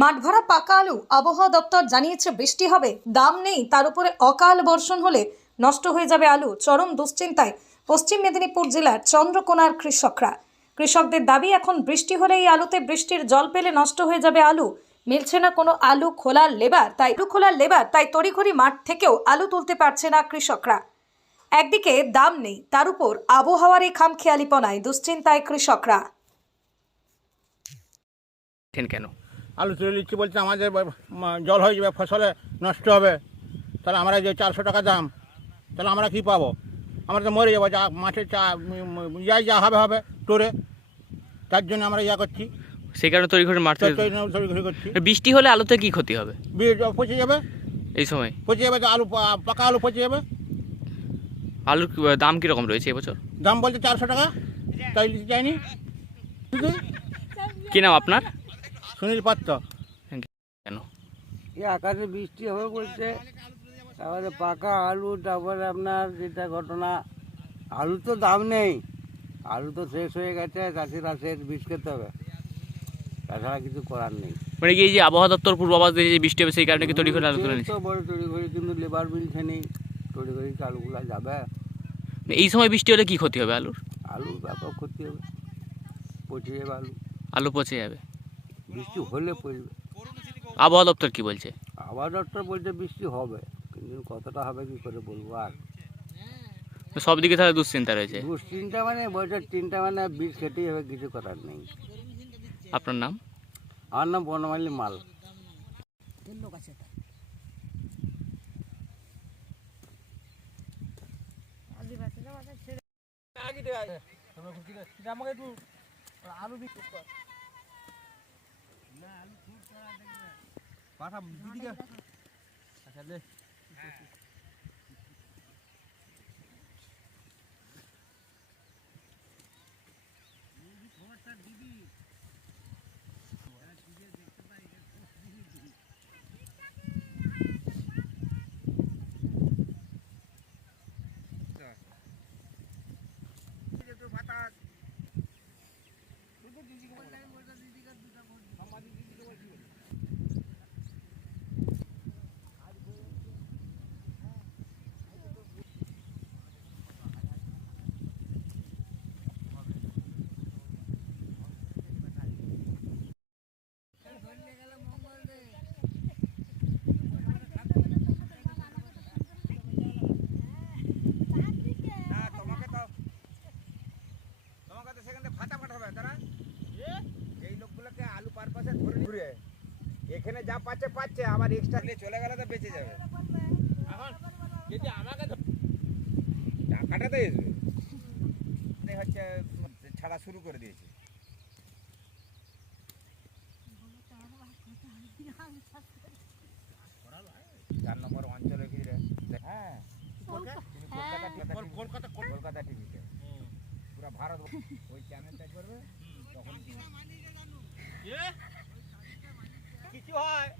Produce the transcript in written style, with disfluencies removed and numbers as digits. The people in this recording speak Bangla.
মাঠভরা পাকা আলু, আবহাওয়া দপ্তর জানিয়েছে বৃষ্টি হবে, দাম নেই, তার উপরে অকাল বর্ষণ হলে নষ্ট হয়ে যাবে আলু। চরম দুশ্চিন্তায় পশ্চিম মেদিনীপুর জেলার চন্দ্রকোনার কৃষকরা। কৃষকদের দাবি, এখন বৃষ্টি হলে এই আলুতে বৃষ্টির জল পেলে নষ্ট হয়ে যাবে আলু। মিলছে না কোনো আলু খোলার লেবার, তাই তড়িঘড়ি মাঠ থেকেও আলু তুলতে পারছে না কৃষকরা। একদিকে দাম নেই, তার উপর আবহাওয়ার এই খামখেয়ালিপনায় দুশ্চিন্তায় কৃষকরা। কেন আলু তুলে নিচ্ছি বলছে আমাদের জল হয়ে যাবে, ফসলে নষ্ট হবে, তাহলে আমরা যে 400 টাকা দাম, তাহলে আমরা কী পাবো? আমরা তো মরে যাবো, যা মাঠে যা হবে টোরে, তার জন্য আমরা করছি, সেই কারণে তড়িঘড়ি মারতে তড়িঘড়ি করছি। বৃষ্টি হলে আলুতে কি ক্ষতি হবে? পচে যাবে, এই সময় পচে যাবে তো আলু, পাকা আলু পচে যাবে। আলুর দাম কীরকম রয়েছে এবছর? দাম বলছে 400 টাকা, তাই নিতে চাইনি। কী নাম আপনার? সুনীল পাত্র। কেন এই আকাশে বৃষ্টি হবে বলছে, তারপরে পাকা আলু, তারপরে আপনার যেটা ঘটনা, আলু তো দাম নেই, আলু তো শেষ হয়ে গেছে, চাষিরা শেষ বীজ খেতে হবে, তাছাড়া কিছু করার নেই। মানে কি এই যে আবহাওয়া দপ্তর পূর্বাভাস দিয়ে যে বৃষ্টি হবে, সেই কারণে কি তড়িঘড়ি আলু তুলে নিচ্ছে? তো বড় তড়িঘড়ি, কিন্তু লেবার মিলছে নেই, তড়িঘড়ি আলুগুলা যাবে। এই সময় বৃষ্টি হলে কি ক্ষতি হবে আলুর? আলুর ব্যাপক ক্ষতি হবে, পচে যাবে আলু, আলু পচে যাবে। বৃষ্টি হলে পড়বে। আবহাওয়া দপ্তর কি বলছে? আবহাওয়া দপ্তর বলছে বৃষ্টি হবে, কিন্তু কতটা হবে কি করে বলবো। আর সব দিকে তাহলে দুশ্চিন্তা রয়েছে। দুশ্চিন্তা মানে বছর 3টা মানে বীজ খেতেই হবে, কিছু করার নেই। আপনার নাম? আমার নাম বনমালী মাল। এখানে যা পাচ্ছে আবার এক্সট্রা চলে গেলে তো বেঁচে যাবে। এখন যদি আমাকে টাকাটা তো আসবে, হচ্ছে ছাড়া শুরু করে দিয়েছে। 4 নম্বর অঞ্চলে ঘিরে, হ্যাঁ কলকাতা টিভিতে পুরো ভারত ওই চ্যানেলটা করবে, তখন কিছু হয়।